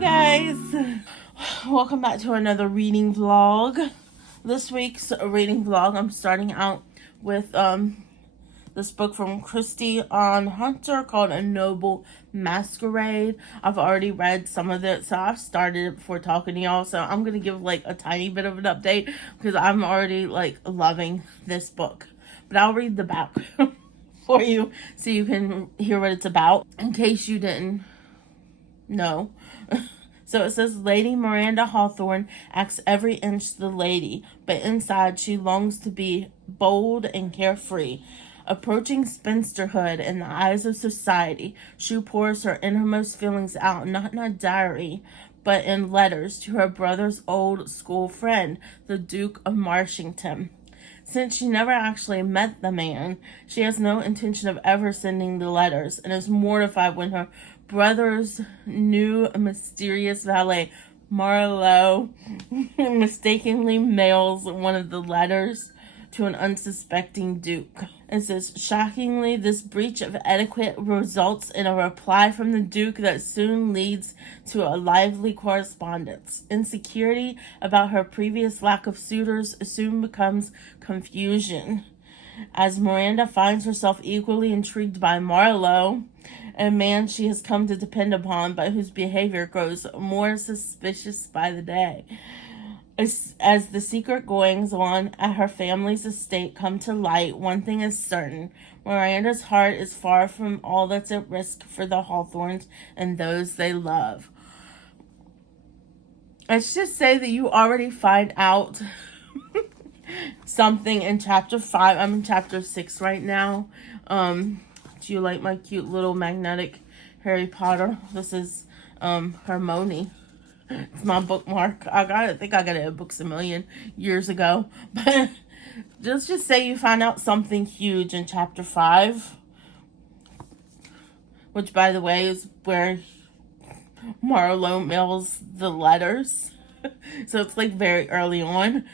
guys, welcome back to another reading vlog. This week's reading vlog, I'm starting out with this book from Collen Hoover called A Noble Masquerade. I've already read some of it, so I've started it before talking to y'all, so I'm gonna give like a tiny bit of an update because I'm already like loving this book. But I'll read the back for you so you can hear what it's about in case you didn't know. So it says, Lady Miranda Hawthorne acts every inch the lady, but inside she longs to be bold and carefree. Approaching spinsterhood in the eyes of society, she pours her innermost feelings out, not in a diary, but in letters to her brother's old school friend, the Duke of Marshington. Since she never actually met the man, she has no intention of ever sending the letters, and is mortified when her brother's new mysterious valet, Marlowe, mistakenly mails one of the letters to an unsuspecting duke. It says, shockingly, this breach of etiquette results in a reply from the duke that soon leads to a lively correspondence. Insecurity about her previous lack of suitors soon becomes confusion, as Miranda finds herself equally intrigued by Marlowe, a man she has come to depend upon, but whose behavior grows more suspicious by the day. As the secret goings on at her family's estate come to light, one thing is certain. Miranda's heart is far from all that's at risk for the Hawthorns and those they love. Let's just say that you already find out something in chapter 5. I'm in chapter 6 right now. Do you like my cute little magnetic Harry Potter? This is Hermione. It's my bookmark. I think I got it at Books A Million years ago. But let's just say you find out something huge in chapter 5. Which, by the way, is where Marlowe mails the letters. So it's like very early on.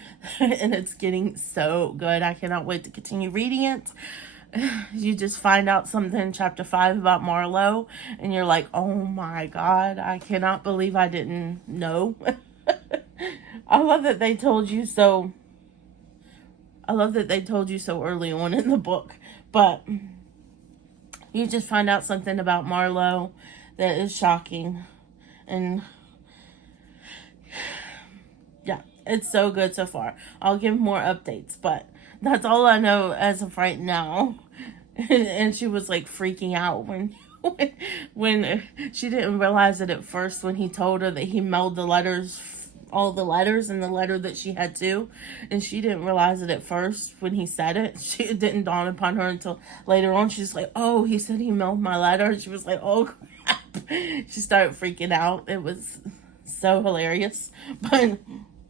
And it's getting so good. I cannot wait to continue reading it. You just find out something in chapter 5 about Marlowe, and you're like, oh my god, I cannot believe I didn't know. I love that they told you so. I love that they told you so early on in the book. But you just find out something about Marlowe that is shocking. And yeah, it's so good so far. I'll give more updates, but that's all I know as of right now. And she was like freaking out when she didn't realize it at first when he told her that he mailed the letters, all the letters, and the letter that she had too. And she didn't realize it at first when he said it. It didn't dawn upon her until later on. She's like, oh, he said he mailed my letter. And she was like, oh crap. She started freaking out. It was so hilarious. But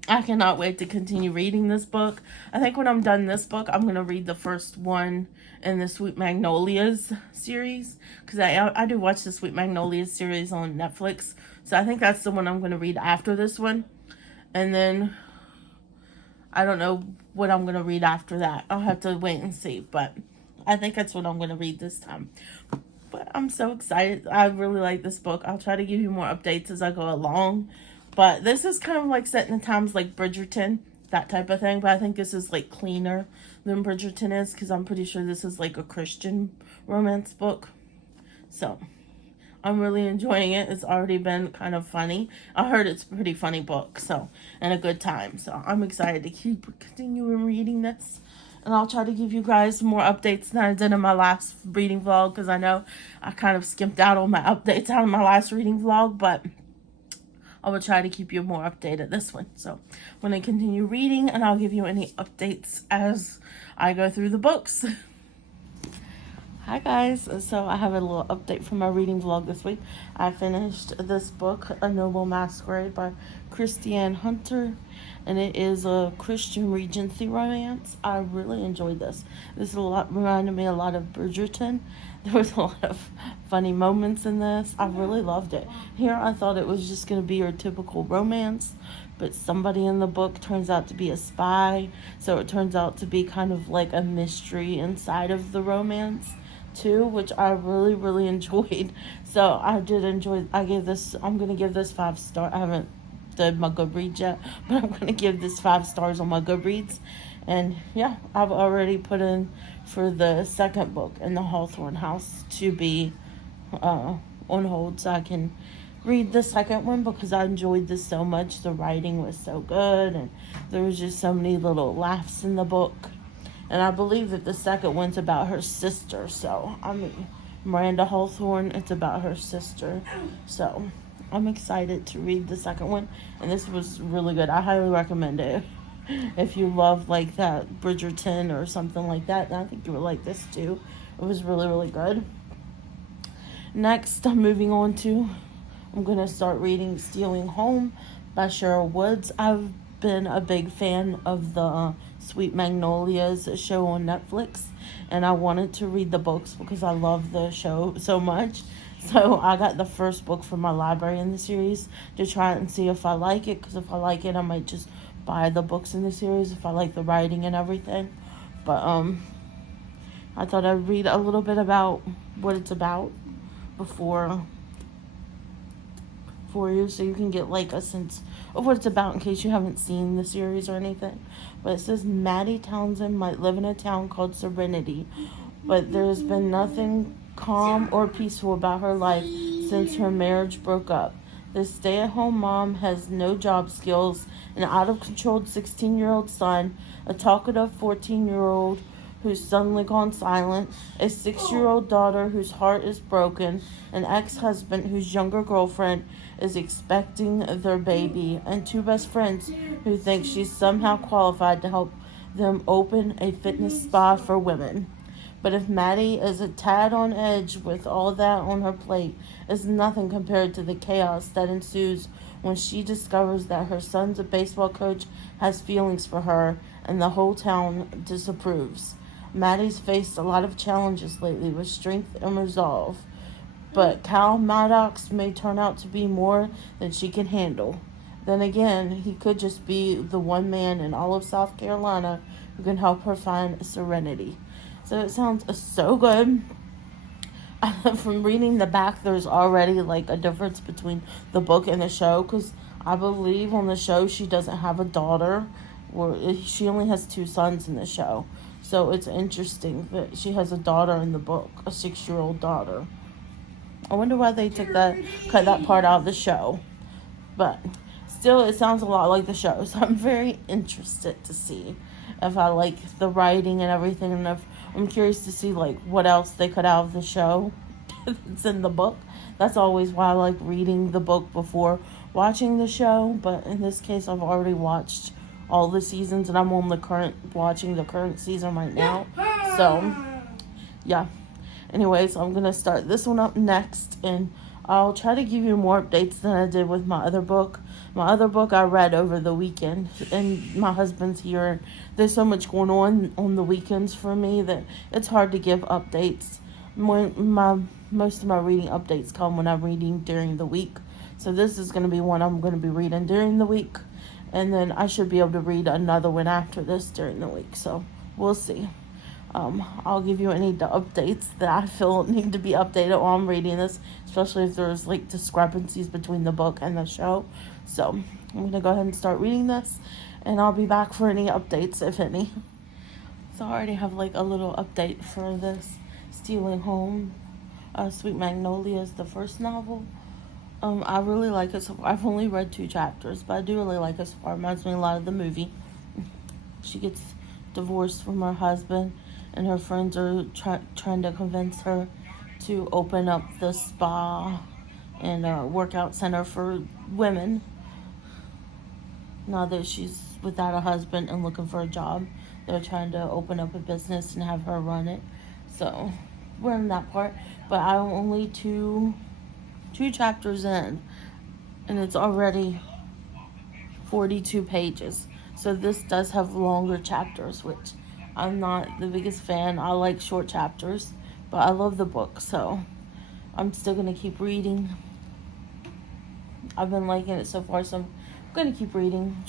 I cannot wait to continue reading this book. I think when I'm done this book, I'm going to read the first one in the Sweet Magnolias series. Because I do watch the Sweet Magnolias series on Netflix. So I think that's the one I'm going to read after this one. And then I don't know what I'm going to read after that. I'll have to wait and see. But I think that's what I'm going to read this time. But I'm so excited. I really like this book. I'll try to give you more updates as I go along. But this is kind of like set in times like Bridgerton, that type of thing. But I think this is like cleaner than Bridgerton is, because I'm pretty sure this is like a Christian romance book. So I'm really enjoying it. It's already been kind of funny. I heard it's a pretty funny book, so, and a good time. So I'm excited to keep continuing reading this. And I'll try to give you guys more updates than I did in my last reading vlog, because I know I kind of skimped out on my updates out of my last reading vlog, but I will try to keep you more updated this one. So I'm going to continue reading, and I'll give you any updates as I go through the books. Hi guys, so I have a little update from my reading vlog this week. I finished this book, A Noble Masquerade by Collen Hoover, and it is a Christian Regency romance. I really enjoyed this. This reminded me a lot of Bridgerton. There was a lot of funny moments in this. I really loved it. Here I thought it was just going to be your typical romance, but somebody in the book turns out to be a spy, so it turns out to be kind of like a mystery inside of the romance too, which I really, really enjoyed. So I did enjoy. I'm gonna give this 5 star. I haven't did my Goodreads yet, but I'm gonna give this 5 stars on my Goodreads. And yeah, I've already put in for the second book in the Hawthorne House to be on hold so I can read the second one, because I enjoyed this so much. The writing was so good, and there was just so many little laughs in the book. And I believe that the second one's about her sister. So, I mean, Miranda Hawthorne, it's about her sister. So, I'm excited to read the second one. And this was really good. I highly recommend it. If you love like that Bridgerton or something like that, then I think you would like this too. It was really, really good. Next, I'm going to start reading Stealing Home by Cheryl Woods. I've been a big fan of the Sweet Magnolias show on Netflix, and I wanted to read the books because I love the show so much. So I got the first book from my library in the series to try it and see if I like it, because if I like it, I might just buy the books in the series if I like the writing and everything. But I thought I'd read a little bit about what it's about before for you, so you can get like a sense of what it's about in case you haven't seen the series or anything. But it says Maddie Townsend might live in a town called Serenity, but there's been nothing calm or peaceful about her life since her marriage broke up. This stay-at-home mom has no job skills, an out-of-control 16-year-old son, a talkative 14-year-old who's suddenly gone silent, a 6-year-old daughter whose heart is broken, an ex-husband whose younger girlfriend is expecting their baby, and 2 best friends who think she's somehow qualified to help them open a fitness spa for women. But if Maddie is a tad on edge with all that on her plate, it's nothing compared to the chaos that ensues when she discovers that her son's baseball coach has feelings for her and the whole town disapproves. Maddie's faced a lot of challenges lately with strength and resolve, but Cal Maddox may turn out to be more than she can handle. Then again, he could just be the one man in all of South Carolina who can help her find serenity. So it sounds so good. From reading the back, there's already like a difference between the book and the show, because I believe on the show she doesn't have a daughter, or she only has 2 sons in the show. So it's interesting that she has a daughter in the book, a 6-year-old daughter. I wonder why they cut that part out of the show. But still, it sounds a lot like the show. So I'm very interested to see if I like the writing and everything, and if I'm curious to see like what else they cut out of the show that's in the book. That's always why I like reading the book before watching the show. But in this case, I've already watched all the seasons, and I'm watching the current season right now. So yeah. Anyways, I'm gonna start this one up next, and I'll try to give you more updates than I did with my other book. My other book I read over the weekend, and my husband's here, and there's so much going on the weekends for me that it's hard to give updates. Most of my reading updates come when I'm reading during the week. So this is going to be one I'm going to be reading during the week, and then I should be able to read another one after this during the week. So we'll see. I'll give you any updates that I feel need to be updated while I'm reading this, especially if there's like discrepancies between the book and the show. So I'm going to go ahead and start reading this, and I'll be back for any updates, if any. So I already have like a little update for this Stealing Home. Sweet Magnolias, the first novel. I really like it so far. I've only read 2 chapters, but I do really like it so far. It reminds me a lot of the movie. She gets divorced from her husband, and her friends are trying to convince her to open up the spa and workout center for women. Now that she's without a husband and looking for a job, they're trying to open up a business and have her run it. So we're in that part, but I'm only two chapters in, and it's already 42 pages. So this does have longer chapters, which I'm not the biggest fan. I like short chapters, but I love the book, so I'm still going to keep reading. I've been liking it so far, so I'm going to keep reading.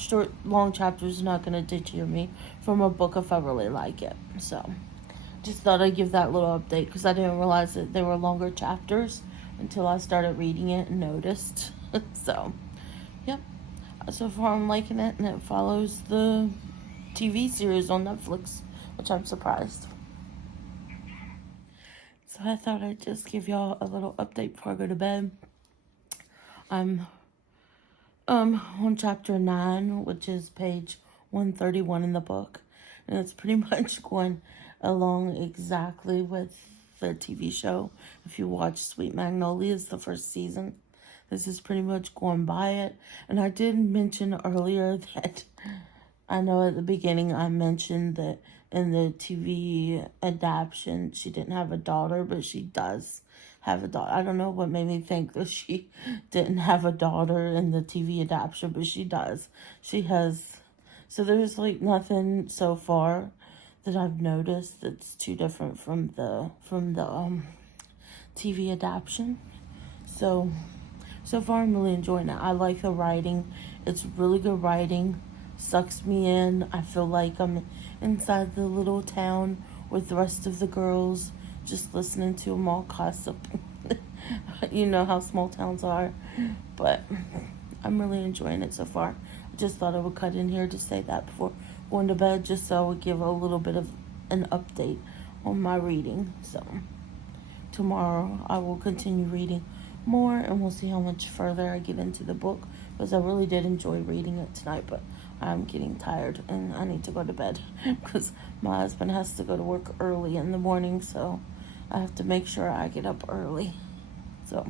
Long chapters are not going to deter me from a book if I really like it. So Just thought I'd give that little update because I didn't realize that there were longer chapters until I started reading it and noticed. So, yep. So far, I'm liking it, and it follows the TV series on Netflix, which I'm surprised. So I thought I'd just give y'all a little update before I go to bed. I'm on chapter 9, which is page 131 in the book, and it's pretty much going along exactly with the TV show. If you watch Sweet Magnolias, the first season, this is pretty much going by it. And I did mention earlier that I know at the beginning I mentioned that in the TV adaptation she didn't have a daughter, but she does have a daughter. I don't know what made me think that she didn't have a daughter in the TV adaptation, but she does. She has. So there's like nothing so far that I've noticed that's too different from the TV adaptation. So far I'm really enjoying it. I like the writing. It's really good writing. Sucks me in. I feel like I'm inside the little town with the rest of the girls, just listening to them all gossip. You know how small towns are. But I'm really enjoying it so far. I just thought I would cut in here to say that before going to bed, just so I would give a little bit of an update on my reading. So tomorrow I will continue reading more, and we'll see how much further I get into the book, because I really did enjoy reading it tonight, but I'm getting tired and I need to go to bed because my husband has to go to work early in the morning, so I have to make sure I get up early. So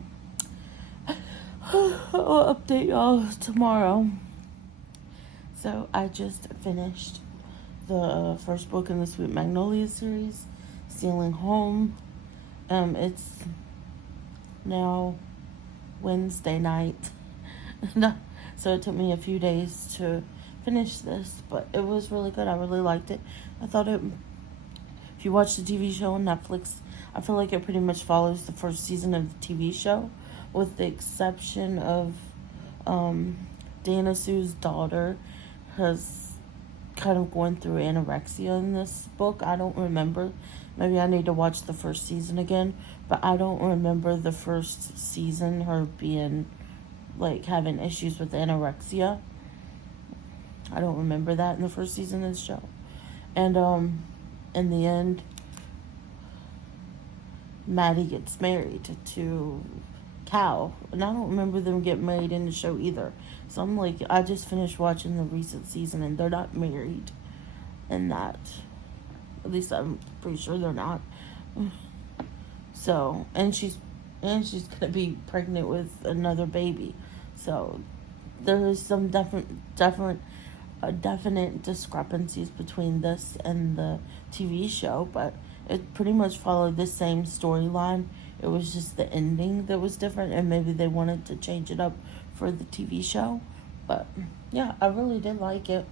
I'll update y'all tomorrow. So I just finished the first book in the Sweet Magnolia series, Stealing Home. It's now Wednesday night. So it took me a few days to finish this, but it was really good. I really liked it. I thought it, if you watch the TV show on Netflix, I feel like it pretty much follows the first season of the TV show, with the exception of Dana Sue's daughter has kind of going through anorexia in this book. I don't remember. Maybe I need to watch the first season again, but I don't remember the first season her being like having issues with anorexia. I don't remember that in the first season of the show. And in the end, Maddie gets married to Cal, and I don't remember them getting married in the show either. So I'm like, I just finished watching the recent season, and they're not married in that. At least I'm pretty sure they're not. So, and she's gonna be pregnant with another baby. So there is some definite discrepancies between this and the TV show, but it pretty much followed the same storyline. It was just the ending that was different, and maybe they wanted to change it up for the TV show. But yeah, I really did like it.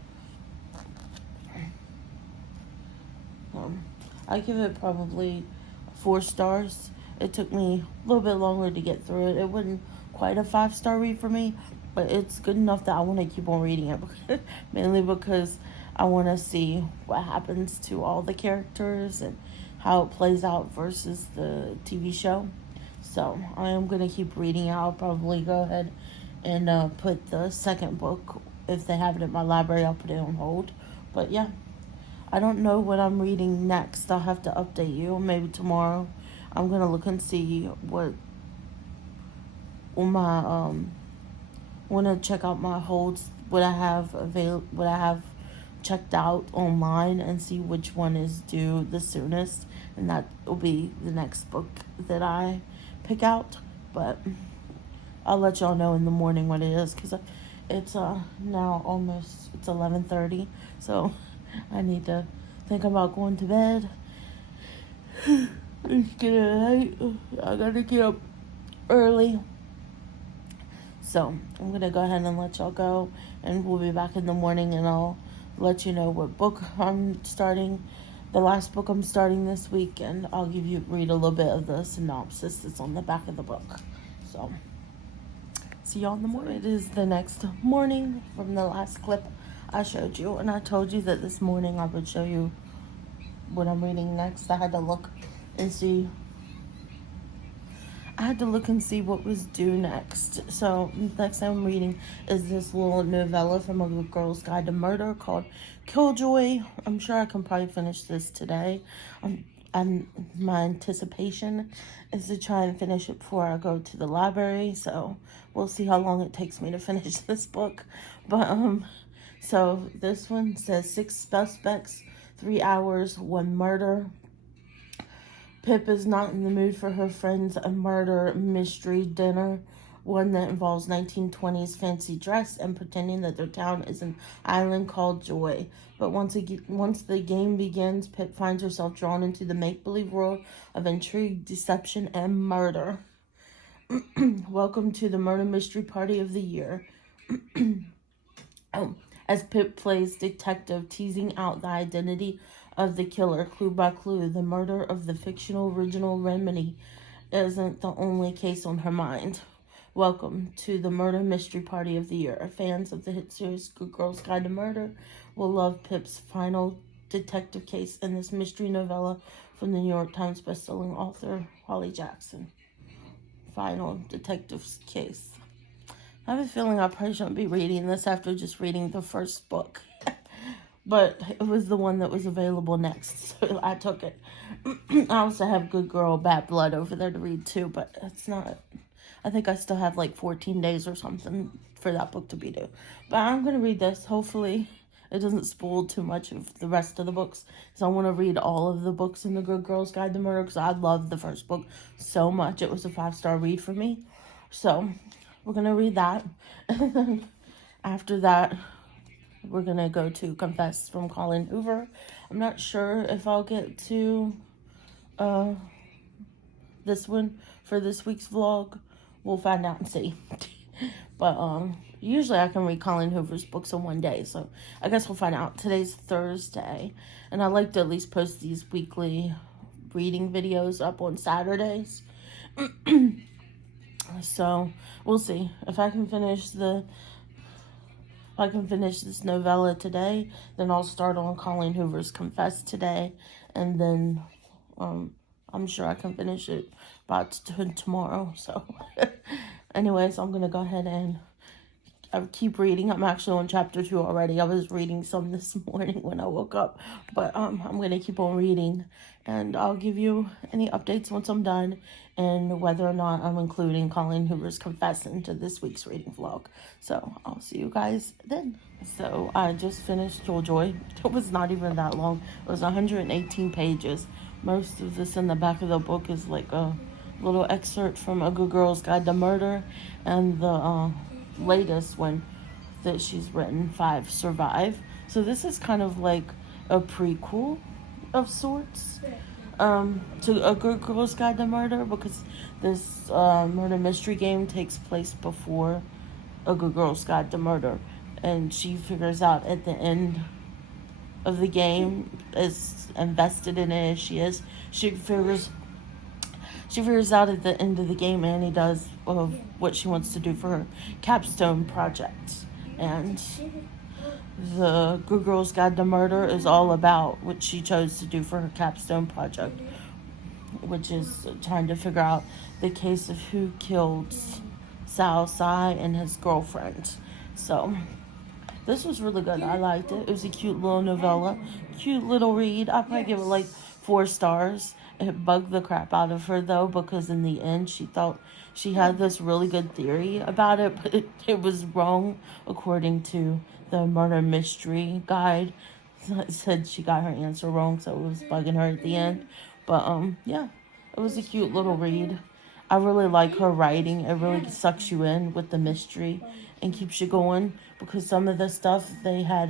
I give it probably 4 stars. It took me a little bit longer to get through it. It wasn't quite a 5-star read for me, but it's good enough that I want to keep on reading it. Mainly because I want to see what happens to all the characters and how it plays out versus the TV show. So I am going to keep reading. I'll probably go ahead and put the second book, if they have it at my library, I'll put it on hold. But yeah, I don't know what I'm reading next. I'll have to update you. Maybe tomorrow I'm going to look and see what on my want to check out my holds, what I have checked out online, and see which one is due the soonest, and that will be the next book that I pick out. But I'll let y'all know in the morning what it is, because it's now almost, it's 11:30, so I need to think about going to bed. It's getting late. I gotta get up early. So I'm gonna go ahead and let y'all go, and we'll be back in the morning, and I'll let you know what book I'm starting, the last book I'm starting this week, and I'll read a little bit of the synopsis that's on the back of the book. So see y'all in the morning. So it is the next morning from the last clip I showed you, and I told you that this morning I would show you what I'm reading next. I had to look and see. What was due next. So next I'm reading is this little novella from A Good Girl's Guide to Murder called Killjoy. I'm sure I can probably finish this today. And my anticipation is to try and finish it before I go to the library. So we'll see how long it takes me to finish this book. But so this one says 6 suspects, 3 hours, 1 murder. Pip is not in the mood for her friend's murder mystery dinner, one that involves 1920s fancy dress and pretending that their town is an island called Joy. But once the game begins, Pip finds herself drawn into the make-believe world of intrigue, deception, and murder. Welcome to the murder mystery party of the year. As Pip plays detective, teasing out the identity of the killer clue by clue, the murder of the fictional original Remedy isn't the only case on her mind. Welcome to the murder mystery party of the year. Fans of the hit series Good Girl's Guide to Murder will love Pip's final detective case in this mystery novella from the New York Times bestselling author Holly Jackson. Final detective case. I have a feeling I probably shouldn't be reading this after just reading the first book. But it was the one that was available next, so I took it. I also have Good Girl, Bad Blood over there to read too, but it's not. I think I still have like 14 days or something for that book to be due. But I'm going to read this. Hopefully it doesn't spoil too much of the rest of the books, because I want to read all of the books in the Good Girl's Guide to Murder, because I loved the first book so much. It was a 5-star read for me. So we're going to read that. And then after that, we're going to go to Confess from Collen Hoover. I'm not sure if I'll get to this one for this week's vlog. We'll find out and see. But usually I can read Collen Hoover's books in one day. So I guess we'll find out. Today's Thursday. And I like to at least post these weekly reading videos up on Saturdays. So we'll see. If I can finish this novella today, then I'll start on Collen Hoover's Confess today, and then I'm sure I can finish it by tomorrow. So anyways, I'm gonna go ahead and keep reading. I'm actually on chapter 2 already. I was reading some this morning when I woke up, but I'm gonna keep on reading, and I'll give you any updates once I'm done, and whether or not I'm including Collen Hoover's Confess into this week's reading vlog. So I'll see you guys then. So I just finished Killjoy. It was not even that long. It was 118 pages. Most of this in the back of the book is like a little excerpt from A Good Girl's Guide to Murder, and the latest one that she's written, 5 Survive. So this is kind of like a prequel of sorts to A Good Girl's Guide to Murder, because this murder mystery game takes place before A Good Girl's Guide to Murder, and she figures out at the end of the game, as invested in it as she is, she figures out at the end of the game, Annie does, of what she wants to do for her capstone project. And the Good Girl's Guide to Murder is all about what she chose to do for her capstone project, which is trying to figure out the case of who killed Sal Sai and his girlfriend. So this was really good. I liked it. It was a cute little novella, cute little read. I'd probably give it like 4 stars. It bugged the crap out of her though, because in the end she thought she had this really good theory about it, but it was wrong according to the murder mystery guide. It said she got her answer wrong, so it was bugging her at the end. But yeah, it was a cute little read. I really like her writing. It really sucks you in with the mystery and keeps you going, because some of the stuff they had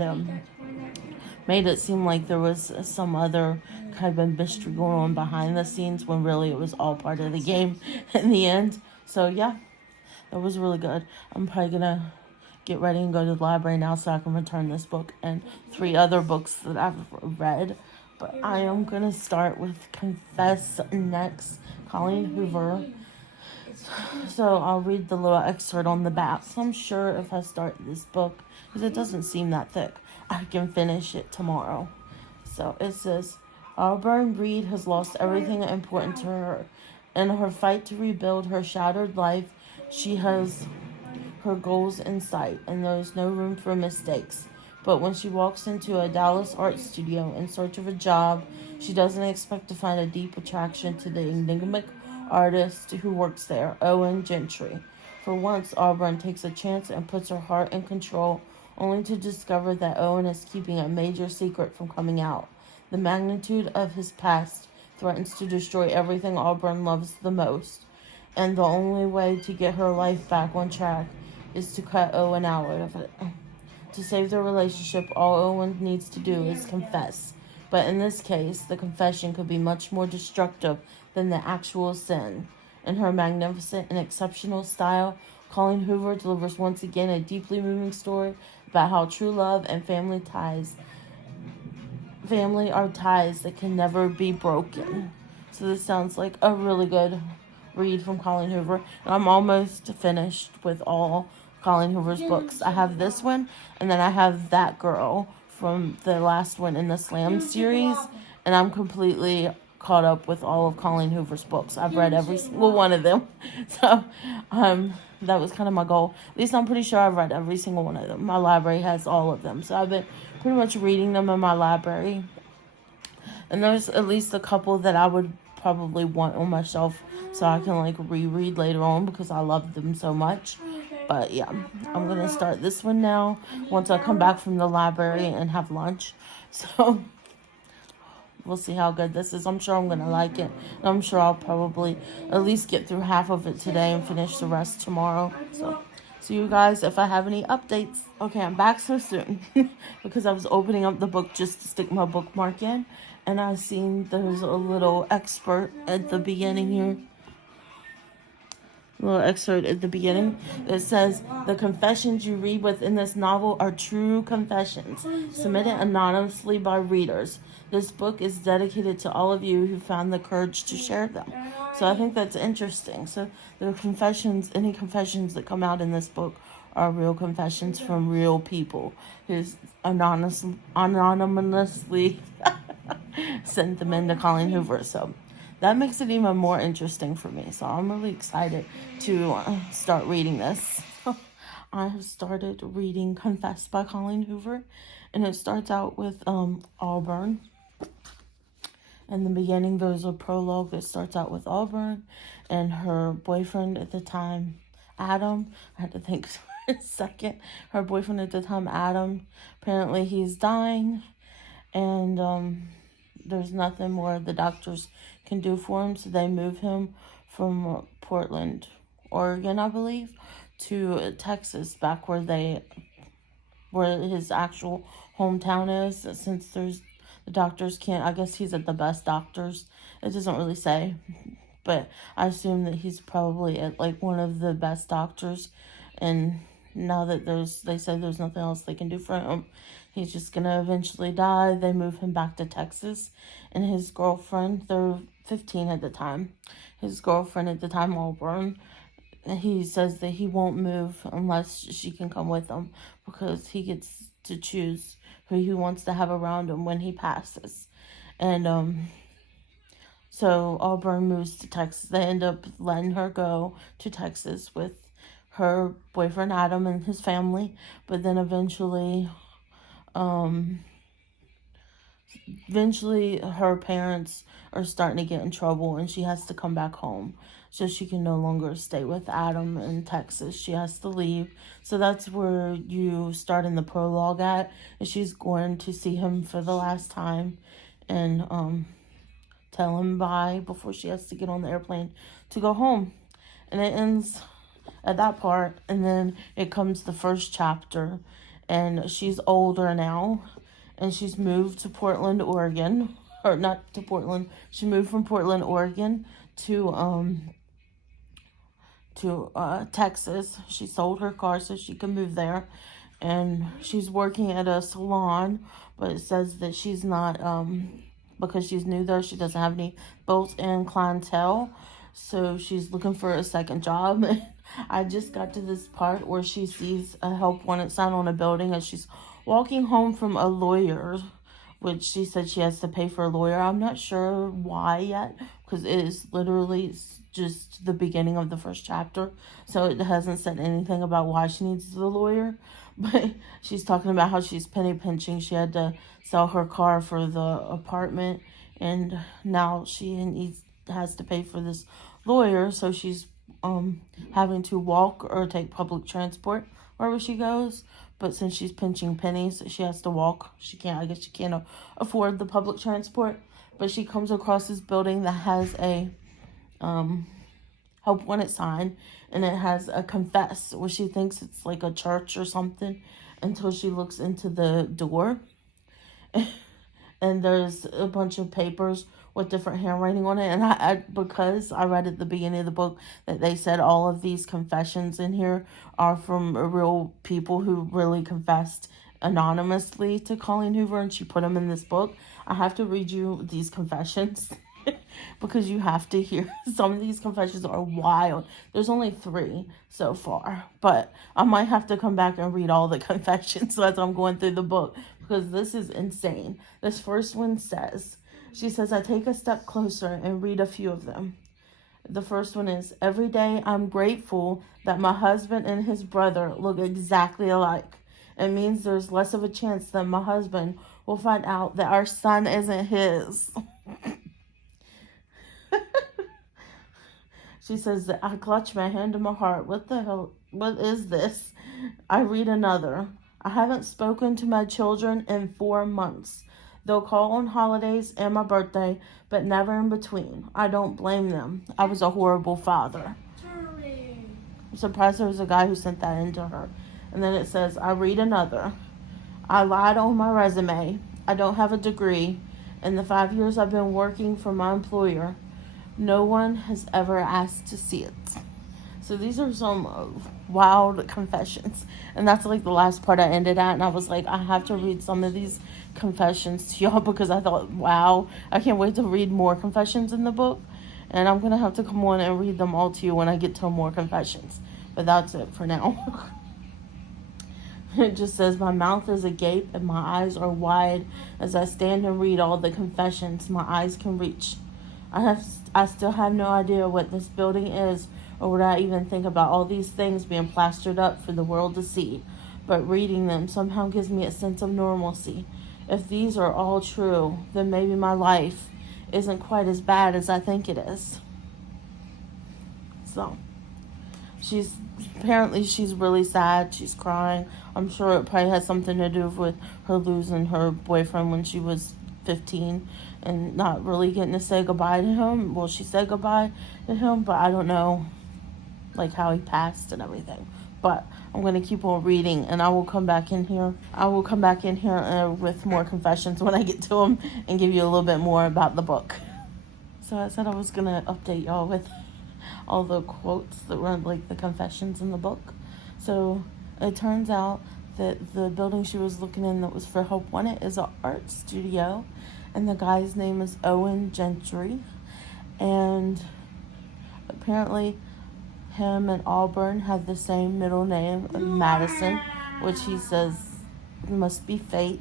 made it seem like there was some other kind of mystery going on behind the scenes, when really it was all part of the game in the end. So yeah, it was really good. I'm probably gonna get ready and go to the library now so I can return this book and 3 other books that I've read. But I am gonna start with Confess next, Collen Hoover. So I'll read the little excerpt on the back. So I'm sure if I start this book, because it doesn't seem that thick, I can finish it tomorrow. So it says, Auburn Reed has lost everything important to her. In her fight to rebuild her shattered life, she has her goals in sight, and there is no room for mistakes. But when she walks into a Dallas art studio in search of a job, she doesn't expect to find a deep attraction to the enigmatic artist who works there, Owen Gentry. For once, Auburn takes a chance and puts her heart in control, only to discover that Owen is keeping a major secret from coming out. The magnitude of his past threatens to destroy everything Auburn loves the most, and the only way to get her life back on track is to cut Owen out of it. To save their relationship, all Owen needs to do is confess. But in this case, the confession could be much more destructive than the actual sin. In her magnificent and exceptional style, Colleen Hoover delivers once again a deeply moving story about how true love and family are ties that can never be broken. So this sounds like a really good read from Colleen Hoover. And I'm almost finished with all Colleen Hoover's books. I have this one, and then I have That Girl from the last one in the Slam series, and I'm completely caught up with all of Colleen Hoover's books. I've read every single one of them. So that was kind of my goal. At least I'm pretty sure I've read every single one of them. My library has all of them, so I've been pretty much reading them in my library. And there's at least a couple that I would probably want on my shelf so I can like reread later on because I love them so much. But yeah, I'm going to start this one now once I come back from the library and have lunch. So we'll see how good this is. I'm sure I'm going to like it. And I'm sure I'll probably at least get through half of it today and finish the rest tomorrow. So see you guys if I have any updates. Okay, I'm back so soon because I was opening up the book just to stick my bookmark in. And I seen there's a little excerpt at the beginning here. Little excerpt at the beginning that says, "The confessions you read within this novel are true confessions, submitted anonymously by readers. This book is dedicated to all of you who found the courage to share them." So I think that's interesting. So the confessions, any confessions that come out in this book are real confessions from real people who's anonymously sent them into Colleen Hoover. So that makes it even more interesting for me. So I'm really excited to start reading this. I have started reading Confess by Colleen Hoover. And it starts out with Auburn. In the beginning, there's a prologue that starts out with Auburn and her boyfriend at the time, Adam. I had to think for a second. Her boyfriend at the time, Adam. Apparently he's dying. And there's nothing more the doctors can do for him, so they move him from Portland, Oregon, I believe, to Texas, back where his actual hometown is, since the doctors can't, I guess he's at the best doctors. It doesn't really say, but I assume that he's probably at like one of the best doctors, and now that they say there's nothing else they can do for him, he's just gonna eventually die. They move him back to Texas, and his girlfriend, they're 15 at the time, his girlfriend at the time, Auburn, he says that he won't move unless she can come with him, because he gets to choose who he wants to have around him when he passes. And so Auburn moves to Texas. They end up letting her go to Texas with her boyfriend Adam and his family, but then eventually her parents are starting to get in trouble, and she has to come back home. So she can no longer stay with Adam in Texas. She has to leave. So that's where you start in the prologue at. And she's going to see him for the last time and tell him bye before she has to get on the airplane to go home. And it ends at that part. And then it comes the first chapter. And she's older now. And she's moved to Portland, Oregon. Or not to Portland. She moved from Portland, Oregon to Texas. She sold her car so she could move there. And she's working at a salon. But it says that she's not, because she's new there, she doesn't have any built-in clientele. So she's looking for a second job. I just got to this part where she sees a help wanted sign on a building as she's walking home from a lawyer which she said she has to pay for a lawyer. I'm not sure why yet, because it is literally just the beginning of the first chapter, so it hasn't said anything about why she needs the lawyer. But she's talking about how she's penny pinching. She had to sell her car for the apartment, and now she has to pay for this lawyer, so she's having to walk or take public transport wherever she goes. But since she's pinching pennies, she has to walk. I guess she can't afford the public transport. But she comes across this building that has a help wanted sign, and it has a confess, where she thinks it's like a church or something, until she looks into the door. And there's a bunch of papers with different handwriting on it. And because I read at the beginning of the book that they said all of these confessions in here are from real people who really confessed anonymously to Collen Hoover, and she put them in this book. I have to read you these confessions because you have to hear. Some of these confessions are wild. There's only 3 so far, but I might have to come back and read all the confessions as I'm going through the book, because this is insane. This first one says, she says, I take a step closer and read a few of them. The first one is, every day I'm grateful that my husband and his brother look exactly alike. It means there's less of a chance that my husband will find out that our son isn't his. She says that I clutch my hand to my heart. What the hell? What is this? I read another. I haven't spoken to my children in 4 months. They'll call on holidays and my birthday, but never in between. I don't blame them. I was a horrible father. I'm surprised there was a guy who sent that in to her. And then it says, I read another. I lied on my resume. I don't have a degree. In the 5 years I've been working for my employer, no one has ever asked to see it. So these are some wild confessions. And that's like the last part I ended at. And I was like, I have to read some of these confessions to y'all, because I thought, wow, I can't wait to read more confessions in the book. And I'm going to have to come on and read them all to you when I get to more confessions. But that's it for now. It just says, my mouth is agape and my eyes are wide as I stand and read all the confessions my eyes can reach. I still have no idea what this building is, or what I even think about all these things being plastered up for the world to see. But reading them somehow gives me a sense of normalcy. If these are all true, then maybe my life isn't quite as bad as I think it is. So, she's really sad. She's crying. I'm sure it probably has something to do with her losing her boyfriend when she was 15 and not really getting to say goodbye to him. Well, she said goodbye to him, but I don't know like how he passed and everything. But I'm going to keep on reading, and I will come back in here. With more confessions when I get to them, and give you a little bit more about the book. So I said I was going to update y'all with all the quotes that were like the confessions in the book. So it turns out that the building she was looking in that was for Help Wanted is an art studio, and the guy's name is Owen Gentry, and apparently him and Auburn had the same middle name, Madison, which he says must be fate.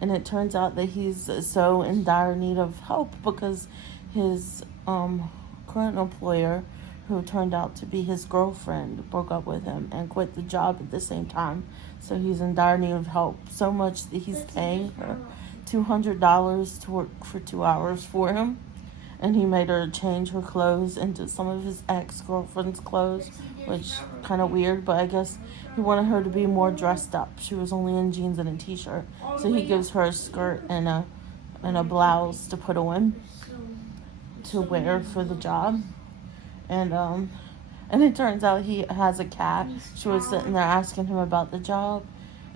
And it turns out that he's so in dire need of help because his current employer, who turned out to be his girlfriend, broke up with him and quit the job at the same time. So he's in dire need of help, so much that he's paying her $200 to work for 2 hours for him. And he made her change her clothes into some of his ex-girlfriend's clothes, which kind of weird, but I guess he wanted her to be more dressed up. She was only in jeans and a t-shirt, so he gives her a skirt and a blouse to put on to wear for the job. And it turns out he has a cat. She was sitting there asking him about the job,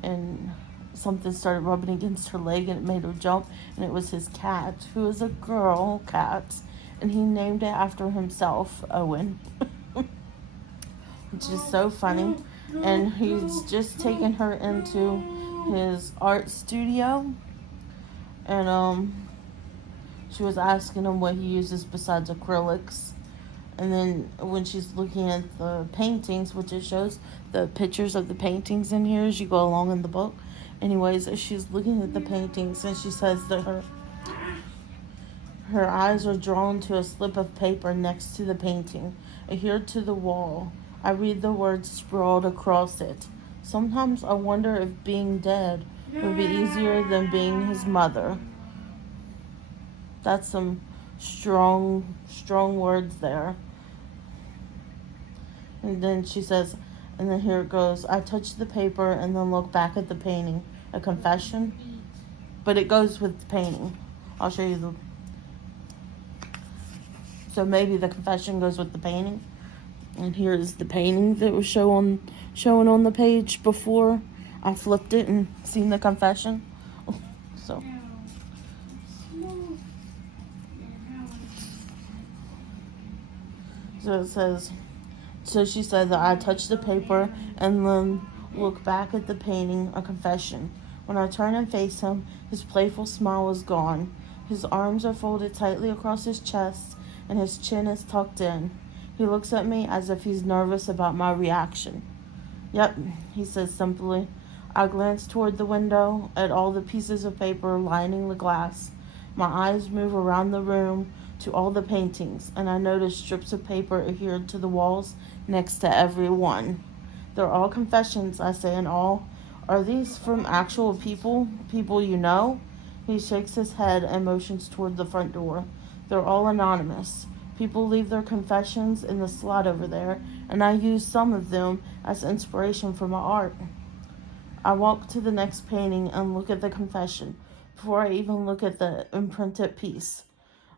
and something started rubbing against her leg and it made her jump, and it was his cat, who is a girl cat, and he named it after himself, Owen. Which is so funny. And he's just taken her into his art studio, and she was asking him what he uses besides acrylics. And then when she's looking at the paintings, which it shows the pictures of the paintings in here as you go along in the book, Anyways, she's looking at the paintings, and she says that her eyes are drawn to a slip of paper next to the painting, adhered to the wall. I read the words sprawled across it. Sometimes I wonder if being dead would be easier than being his mother. That's some strong words there. And then she says, and then here it goes. I touch the paper and then look back at the painting. A confession. But it goes with the painting. I'll show you the... So maybe the confession goes with the painting. And here is the painting that was showing on the page before I flipped it and seen the confession. So it says, so she said that I touched the paper and then look back at the painting, a confession. When I turn and face him, his playful smile is gone. His arms are folded tightly across his chest and his chin is tucked in. He looks at me as if he's nervous about my reaction. Yep, he says simply. I glance toward the window at all the pieces of paper lining the glass. My eyes move around the room to all the paintings, and I notice strips of paper adhered to the walls next to every one. They're all confessions, I say in awe. Are these from actual people you know? He shakes his head and motions toward the front door. They're all anonymous. People leave their confessions in the slot over there, and I use some of them as inspiration for my art. I walk to the next painting and look at the confession before I even look at the imprinted piece.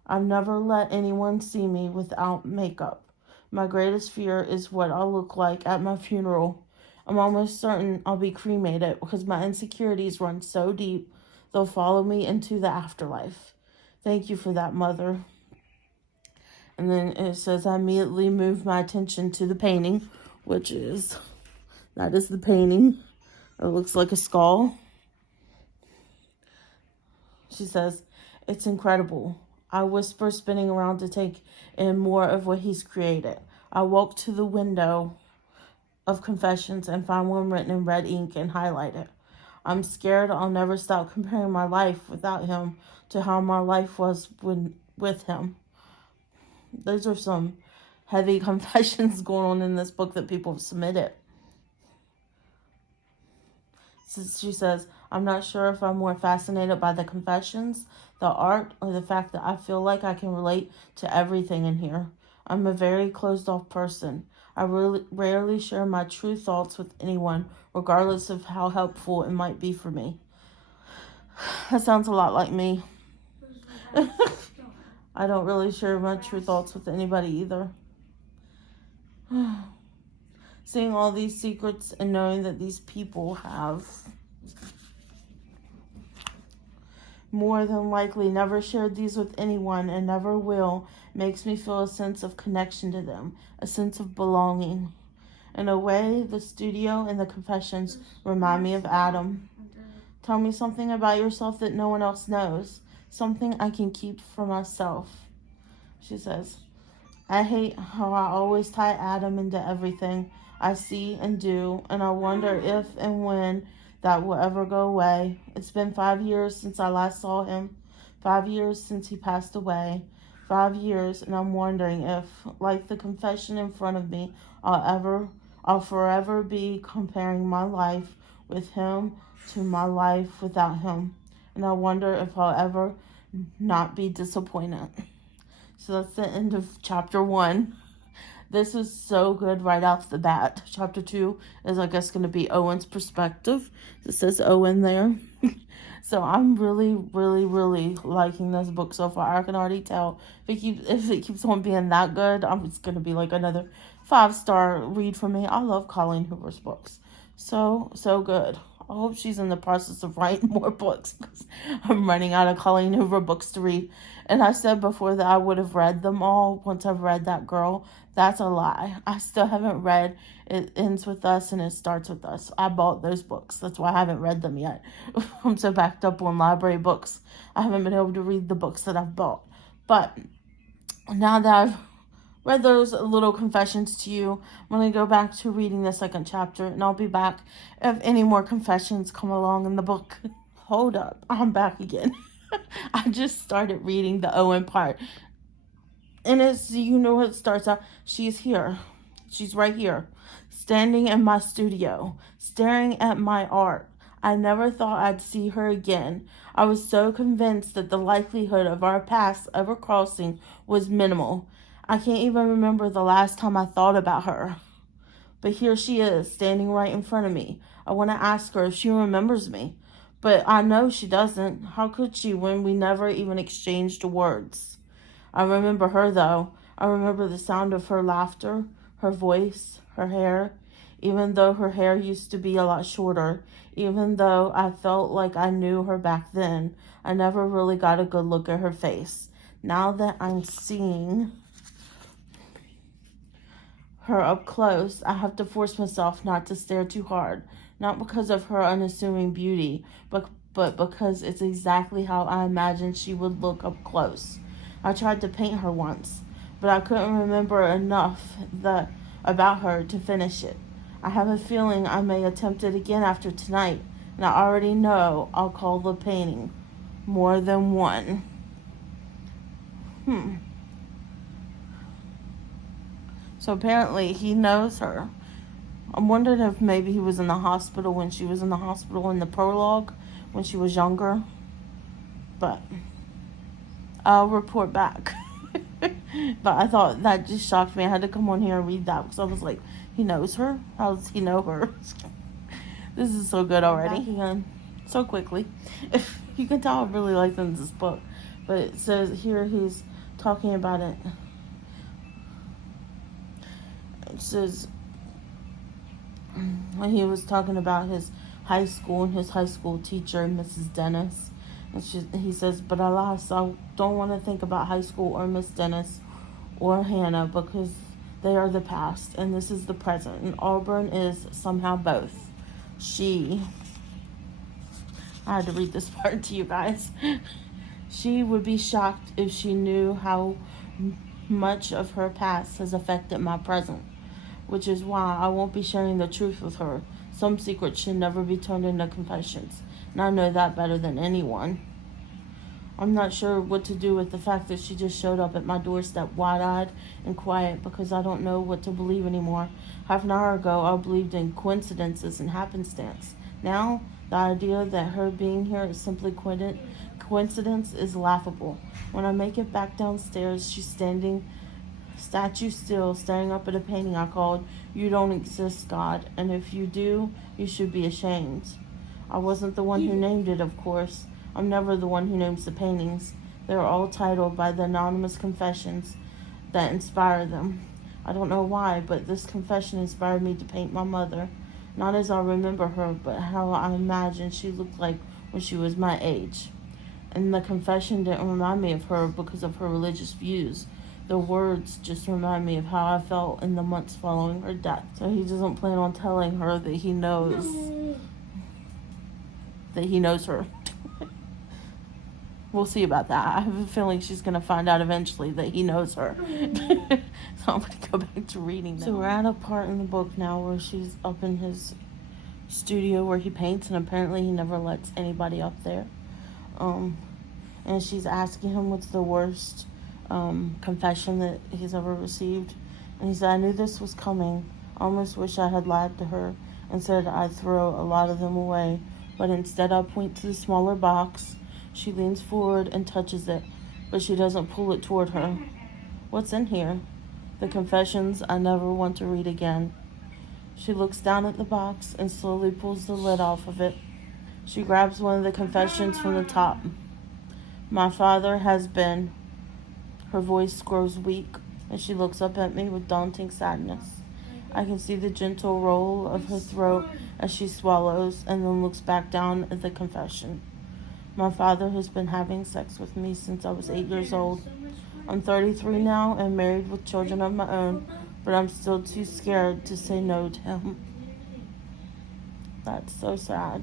I've never let anyone see me without makeup. My greatest fear is what I'll look like at my funeral. I'm almost certain I'll be cremated because my insecurities run so deep they'll follow me into the afterlife. Thank you for that, Mother. And then it says, I immediately move my attention to the painting, that is the painting. It looks like a skull. She says, it's incredible. I whisper, spinning around to take in more of what he's created. I walk to the window of confessions and find one written in red ink and highlight it. I'm scared I'll never stop comparing my life without him to how my life was with him. Those are some heavy confessions going on in this book that people have submitted. So she says, I'm not sure if I'm more fascinated by the confessions, the art, or the fact that I feel like I can relate to everything in here. I'm a very closed-off person. I rarely share my true thoughts with anyone, regardless of how helpful it might be for me. That sounds a lot like me. I don't really share my true thoughts with anybody either. Seeing all these secrets and knowing that these people have more than likely never shared these with anyone and never will makes me feel a sense of connection to them, a sense of belonging. In a way, the studio and the confessions remind me of Adam. Tell me something about yourself that no one else knows. Something I can keep for myself. She says, I hate how I always tie Adam into everything I see and do, and I wonder if and when that will ever go away. It's been 5 years since I last saw him, 5 years since he passed away, 5 years, and I'm wondering if, like the confession in front of me, I'll forever be comparing my life with him to my life without him. And I wonder if I'll ever not be disappointed. So that's the end of chapter 1. This is so good right off the bat. Chapter 2 is, I guess, going to be Owen's perspective. It says Owen there. So I'm really, really, really liking this book so far. I can already tell if it keeps on being that good, it's going to be like another 5-star read for me. I love Colleen Hoover's books. So good. I hope she's in the process of writing more books because I'm running out of Colleen Hoover books to read. And I said before that I would have read them all once I've read That Girl. That's a lie. I still haven't read It Ends With Us and It Starts With Us. I bought those books. That's why I haven't read them yet. I'm so backed up on library books. I haven't been able to read the books that I've bought. But now that I've read those little confessions to you. I'm going to go back to reading the second chapter, and I'll be back if any more confessions come along in the book. Hold up, I'm back again. I just started reading the Owen part. And it's, it starts out, she's here. She's right here, standing in my studio, staring at my art. I never thought I'd see her again. I was so convinced that the likelihood of our paths ever crossing was minimal. I can't even remember the last time I thought about her. But here she is, standing right in front of me. I want to ask her if she remembers me. But I know she doesn't. How could she when we never even exchanged words? I remember her, though. I remember the sound of her laughter, her voice, her hair. Even though her hair used to be a lot shorter, even though I felt like I knew her back then, I never really got a good look at her face. Now that I'm seeing her up close, I have to force myself not to stare too hard. Not because of her unassuming beauty, but because it's exactly how I imagined she would look up close. I tried to paint her once, but I couldn't remember enough about her to finish it. I have a feeling I may attempt it again after tonight, and I already know I'll call the painting More Than One. So apparently he knows her. I'm wondering if maybe he was in the hospital when she was in the hospital in the prologue, when she was younger. But I'll report back. But I thought that just shocked me. I had to come on here and read that because I was like, he knows her? How does he know her? This is so good already. Again, so quickly. You can tell I really like this book. But it says here he's talking about it. It says when he was talking about his high school and his high school teacher, Mrs. Dennis. And he says, but alas, I don't want to think about high school or Miss Dennis or Hannah because they are the past and this is the present. And Auburn is somehow both. I had to read this part to you guys. She would be shocked if she knew how much of her past has affected my present, which is why I won't be sharing the truth with her. Some secrets should never be turned into confessions, and I know that better than anyone. I'm not sure what to do with the fact that she just showed up at my doorstep wide-eyed and quiet because I don't know what to believe anymore. Half an hour ago, I believed in coincidences and happenstance. Now, the idea that her being here is simply coincidence is laughable. When I make it back downstairs, she's standing statue still, staring up at a painting I called You Don't Exist, God, and if you do, you should be ashamed. I wasn't the one who named it, of course. I'm never the one who names the paintings. They're all titled by the anonymous confessions that inspire them. I don't know why, but this confession inspired me to paint my mother. Not as I remember her, but how I imagined she looked like when she was my age. And the confession didn't remind me of her because of her religious views. The words just remind me of how I felt in the months following her death. So he doesn't plan on telling her that he knows her. We'll see about that. I have a feeling she's going to find out eventually that he knows her. So I'm going to go back to reading now. So we're at a part in the book now where she's up in his studio where he paints, and apparently he never lets anybody up there. And she's asking him what's the worst confession that he's ever received. And he said, I knew this was coming. I almost wish I had lied to her and said I'd throw a lot of them away. But instead I point to the smaller box. She leans forward and touches it, but she doesn't pull it toward her. What's in here? The confessions I never want to read again. She looks down at the box and slowly pulls the lid off of it. She grabs one of the confessions from the top. My father has been. Her voice grows weak, and she looks up at me with daunting sadness. I can see the gentle roll of her throat as she swallows and then looks back down at the confession. My father has been having sex with me since I was 8 years old. I'm 33 now and married with children of my own, but I'm still too scared to say no to him. That's so sad.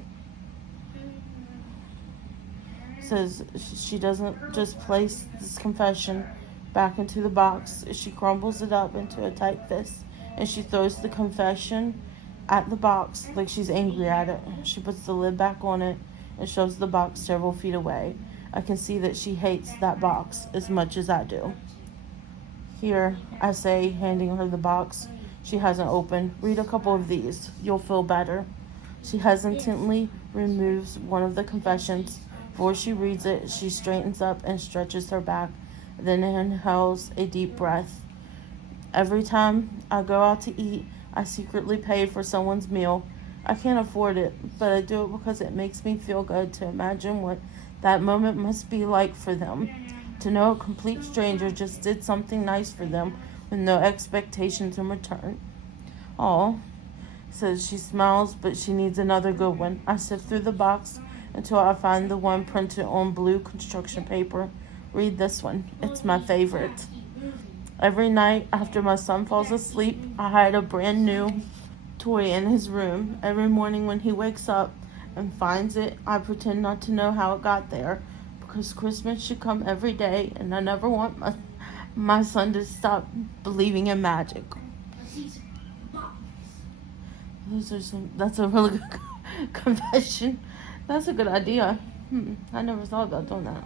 Says she doesn't just place this confession back into the box. She crumbles it up into a tight fist, and she throws the confession at the box like she's angry at it. She puts the lid back on it and shoves the box several feet away. I can see that she hates that box as much as I do. Here, I say, handing her the box she hasn't opened. Read a couple of these. You'll feel better. She hesitantly removes one of the confessions. Before she reads it, she straightens up and stretches her back, then inhales a deep breath. Every time I go out to eat, I secretly pay for someone's meal. I can't afford it, but I do it because it makes me feel good to imagine what that moment must be like for them. To know a complete stranger just did something nice for them with no expectations in return. Oh, says she smiles, but she needs another good one. I sift through the box until I find the one printed on blue construction paper. Read this one. It's my favorite. Every night after my son falls asleep, I hide a brand new toy in his room. Every morning when he wakes up and finds it, I pretend not to know how it got there, because Christmas should come every day, and I never want my son to stop believing in magic. That's a really good confession. That's a good idea. I never thought about doing that.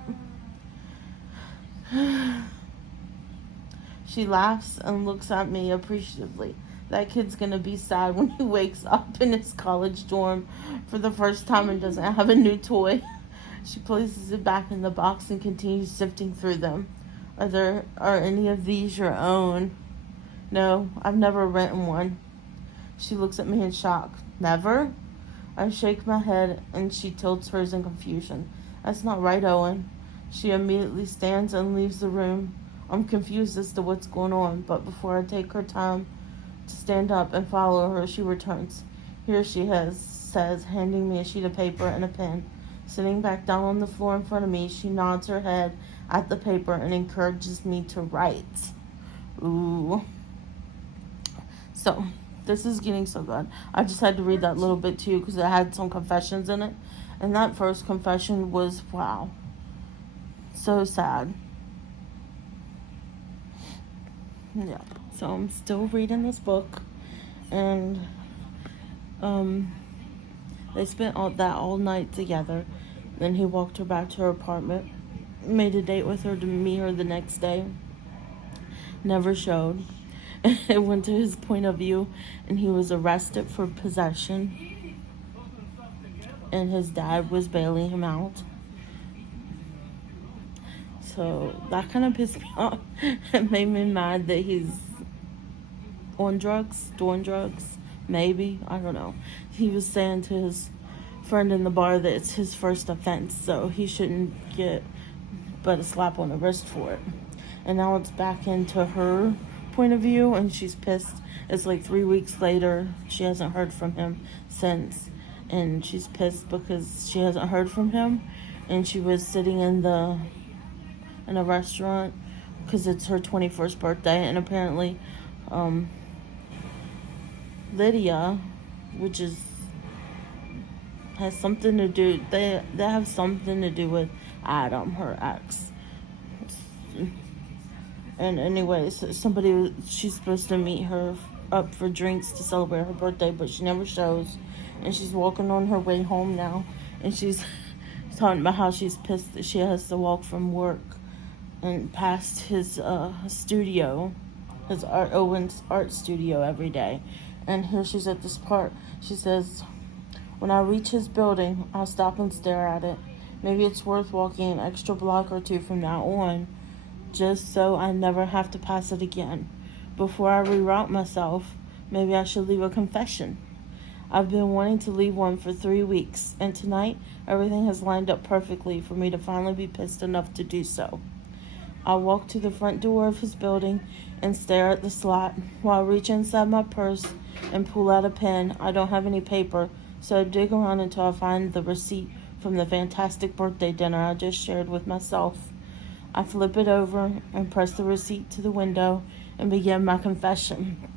She laughs and looks at me appreciatively. That kid's gonna be sad when he wakes up in his college dorm for the first time and doesn't have a new toy. She places it back in the box and continues sifting through them. Are any of these your own? No, I've never written one. She looks at me in shock. Never? I shake my head and she tilts hers in confusion. That's not right, Owen. She immediately stands and leaves the room. I'm confused as to what's going on, but before I take her time to stand up and follow her, she returns. Here she says, handing me a sheet of paper and a pen. Sitting back down on the floor in front of me, she nods her head at the paper and encourages me to write. Ooh. So, this is getting so good. I just had to read that little bit to you because it had some confessions in it. And that first confession was, wow, so sad. Yeah, so I'm still reading this book. And they spent all night together. Then he walked her back to her apartment. Made a date with her to meet her the next day. Never showed. It went to his point of view, and he was arrested for possession. And his dad was bailing him out. So that kind of pissed me off. It made me mad that he's on drugs, doing drugs, maybe. I don't know. He was saying to his friend in the bar that it's his first offense, so he shouldn't get but a slap on the wrist for it. And now it's back into her point of view, and she's pissed. It's like 3 weeks later. She hasn't heard from him since, and she's pissed because she hasn't heard from him. And she was sitting in a restaurant because it's her 21st birthday, and apparently Lydia, which has something to do, they have something to do with Adam, her ex. And anyways, she's supposed to meet her up for drinks to celebrate her birthday, but she never shows. And she's walking on her way home now, and she's talking about how she's pissed that she has to walk from work and past his studio, Owen's art studio every day. And here she's at this part. She says, when I reach his building, I'll stop and stare at it. Maybe it's worth walking an extra block or two from now on, just so I never have to pass it again. Before I reroute myself, maybe I should leave a confession. I've been wanting to leave one for 3 weeks, and tonight everything has lined up perfectly for me to finally be pissed enough to do so. I walk to the front door of his building and stare at the slot while I reach inside my purse and pull out a pen. I don't have any paper, so I dig around until I find the receipt from the fantastic birthday dinner I just shared with myself. I flip it over and press the receipt to the window and begin my confession.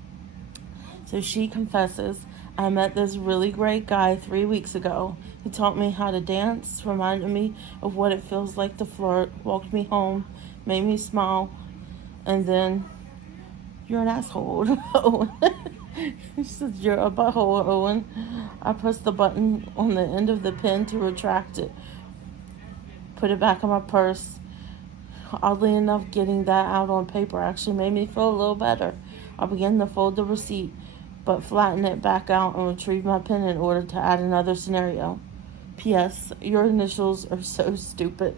So she confesses, I met this really great guy 3 weeks ago. He taught me how to dance, reminded me of what it feels like to flirt, walked me home, made me smile, And then, "You're an asshole, Owen." She says, "You're a butthole, Owen." I pressed the button on the end of the pen to retract it. Put it back in my purse. Oddly enough, getting that out on paper actually made me feel a little better. I began to fold the receipt, but flatten it back out and retrieve my pen in order to add another scenario. P.S. Your initials are so stupid.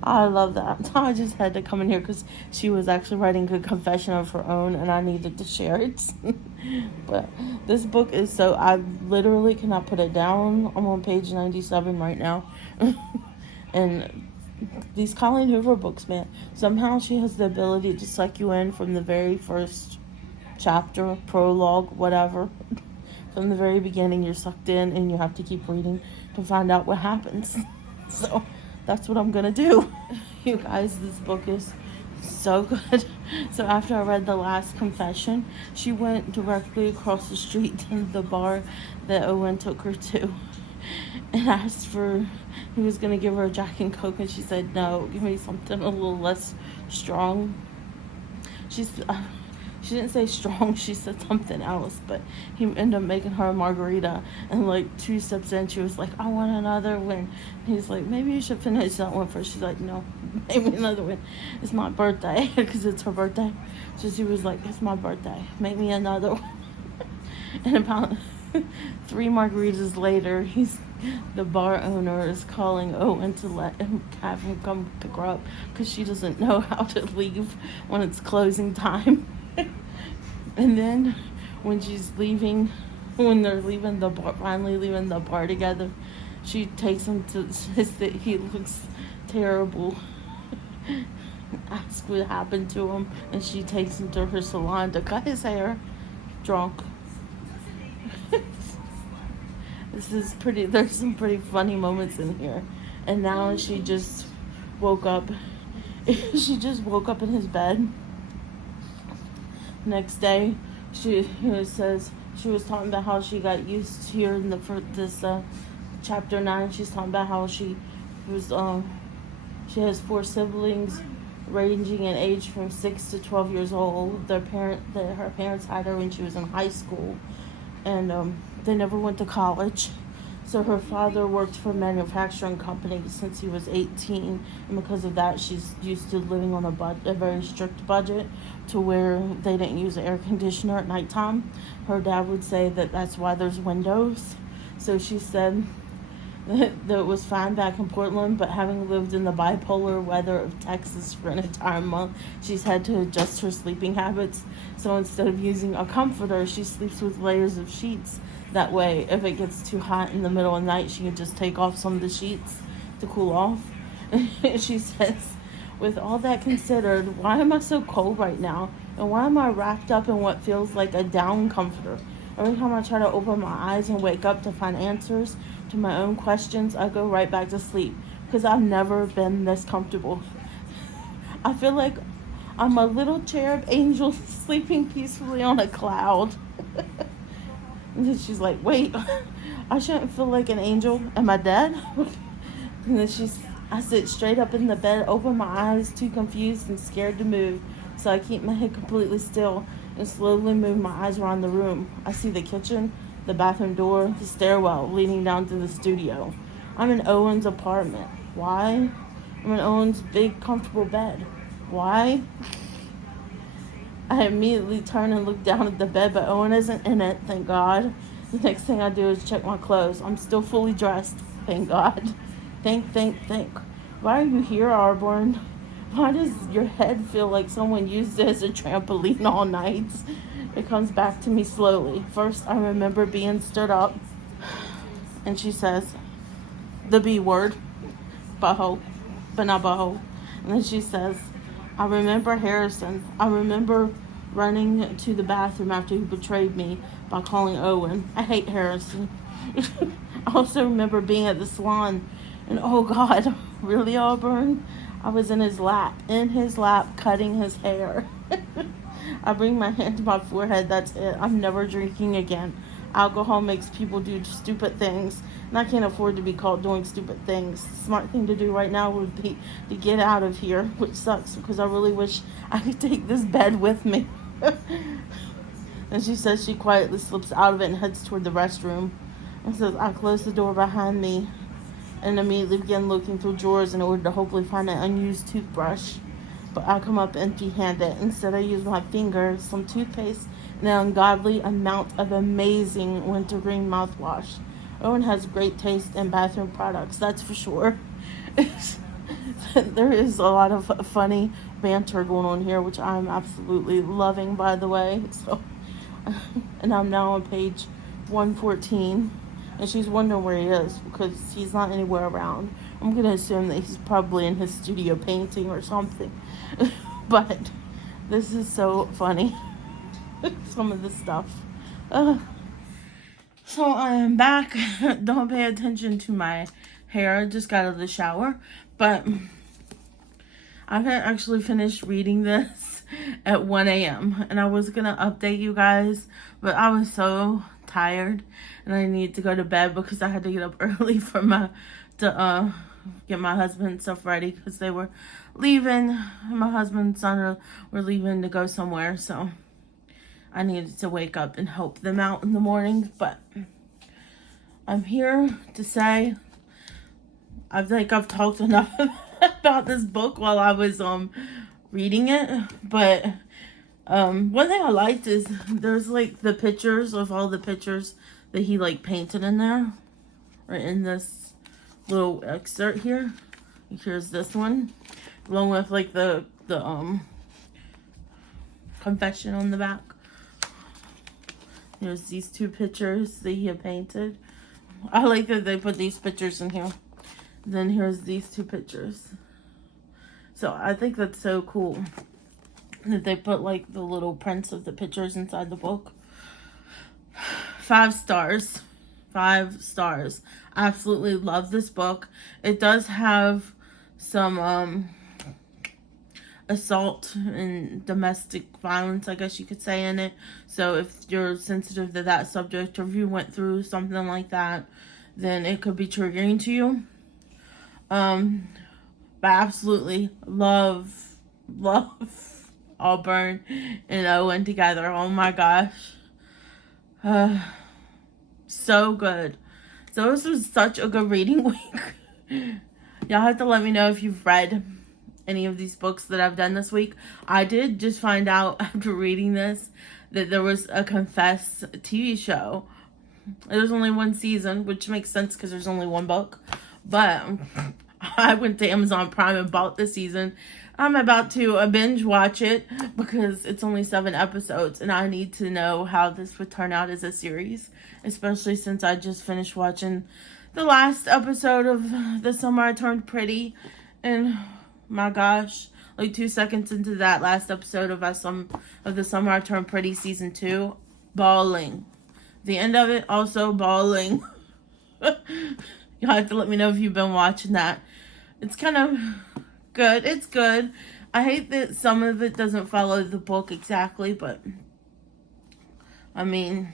I love that. I just had to come in here because she was actually writing a confession of her own and I needed to share it. But this book is so, I literally cannot put it down. I'm on page 97 right now. And these Collen Hoover books, man, somehow she has the ability to suck you in from the very first chapter, prologue, whatever. From the very beginning, you're sucked in and you have to keep reading to find out what happens. So that's what I'm gonna do. You guys, this book is so good. So after I read the last confession, she went directly across the street to the bar that Owen took her to and asked for, he was gonna give her a Jack and Coke, and she said, "No, give me something a little less strong." She didn't say strong, she said something else, but he ended up making her a margarita, and like 2 steps in, she was like, "I want another one." And he's like, "Maybe you should finish that one first." She's like, "No, make me another one. It's my birthday," because it's her birthday. So she was like, "It's my birthday. Make me another one." And about 3 margaritas later, the bar owner is calling Owen to have him come pick her up because she doesn't know how to leave when it's closing time. And then when they're leaving the bar, finally leaving the bar together, she takes him to he looks terrible. Ask what happened to him, and she takes him to her salon to cut his hair, drunk. There's some pretty funny moments in here. And now she just woke up. She just woke up in his bed. Next day, she says she was talking about how she got used here in this chapter 9. She's talking about how she has 4 siblings ranging in age from 6 to 12 years old. Her parents had her when she was in high school, and they never went to college. So her father worked for a manufacturing company since he was 18, and because of that, she's used to living on a very strict budget to where they didn't use an air conditioner at nighttime. Her dad would say that that's why there's windows. So she said that it was fine back in Portland, but having lived in the bipolar weather of Texas for an entire month, she's had to adjust her sleeping habits. So instead of using a comforter, she sleeps with layers of sheets. That way, if it gets too hot in the middle of the night, she can just take off some of the sheets to cool off. She says, "With all that considered, why am I so cold right now? And why am I wrapped up in what feels like a down comforter? Every time I try to open my eyes and wake up to find answers to my own questions, I go right back to sleep because I've never been this comfortable. I feel like I'm a little cherub angel sleeping peacefully on a cloud." And then she's like, "Wait, I shouldn't feel like an angel. Am I dead?" And then I sit straight up in the bed, open my eyes, too confused and scared to move. So I keep my head completely still and slowly move my eyes around the room. I see the kitchen, the bathroom door, the stairwell leading down to the studio. I'm in Owen's apartment. Why? I'm in Owen's big, comfortable bed. Why? I immediately turn and look down at the bed, but Owen isn't in it, thank God. The next thing I do is check my clothes. I'm still fully dressed, thank God. Think. Why are you here, Arborn? Why does your head feel like someone used it as a trampoline all night? It comes back to me slowly. First, I remember being stood up, and she says, the B word, butthole, but not butthole. And then she says, "I remember Harrison. I remember running to the bathroom after he betrayed me by calling Owen. I hate Harrison." I also remember being at the salon, and oh God, really, Auburn? I was in his lap, cutting his hair. I bring my hand to my forehead, that's it. I'm never drinking again. Alcohol makes people do stupid things, And I can't afford to be caught doing stupid things. The smart thing to do right now would be to get out of here, which sucks because I really wish I could take this bed with me. And she says she quietly slips out of it and heads toward the restroom. And says, I close the door behind me and immediately begin looking through drawers in order to hopefully find an unused toothbrush. But I come up empty-handed. Instead, I use my fingers, some toothpaste, and an ungodly amount of amazing wintergreen mouthwash. Owen has great taste in bathroom products, that's for sure. There is a lot of funny banter going on here, which I'm absolutely loving, by the way. So, and I'm now on page 114, and she's wondering where he is because he's not anywhere around. I'm going to assume that he's probably in his studio painting or something. But this is so funny. Some of the stuff. So I am back. Don't pay attention to my hair. I just got out of the shower. But I had actually finished reading this at 1 a.m. And I was going to update you guys. But I was so tired. And I needed to go to bed because I had to get up early for to get my husband's stuff ready. Because they were leaving. My husband and son were leaving to go somewhere. So I needed to wake up and help them out in the morning, but I'm here to say I've talked enough about this book while I was reading it. But one thing I liked is there's like the pictures of all the pictures that he like painted in there, right in this little excerpt here. Here's this one, along with like the confession on the back. There's these two pictures that he had painted. I like that they put these pictures in here. Then here's these two pictures. So I think that's so cool that they put like the little prints of the pictures inside the book. 5 stars. 5 stars. I absolutely love this book. It does have some assault and domestic violence, I guess you could say, in it. So if you're sensitive to that subject, or if you went through something like that, then it could be triggering to you. But I absolutely love Auburn and Owen together. Oh my gosh. So good. So this was such a good reading week. Y'all have to let me know if you've read any of these books that I've done this week. I did just find out after reading this that there was a Confess TV show. There's only 1 season, which makes sense because there's only 1 book. But I went to Amazon Prime and bought the season. I'm about to binge watch it because it's only 7 episodes and I need to know how this would turn out as a series, especially since I just finished watching the last episode of The Summer I Turned Pretty, and my gosh, like 2 seconds into that last episode of The Summer I Turned Pretty season 2, bawling. The end of it, also bawling. You'll have to let me know if you've been watching that. It's kind of good. It's good. I hate that some of it doesn't follow the book exactly, but I mean,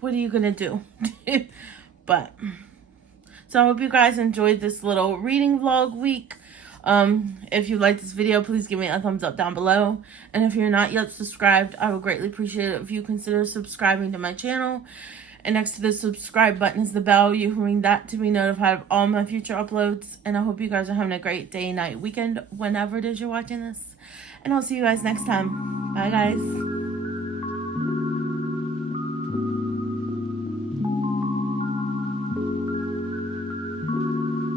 what are you gonna do? But so I hope you guys enjoyed this little reading vlog week. If you liked this video, please give me a thumbs up down below. And if you're not yet subscribed, I would greatly appreciate it if you consider subscribing to my channel. And next to the subscribe button is the bell. You can ring that to be notified of all my future uploads. And I hope you guys are having a great day, night, weekend, whenever it is you're watching this. And I'll see you guys next time. Bye, guys.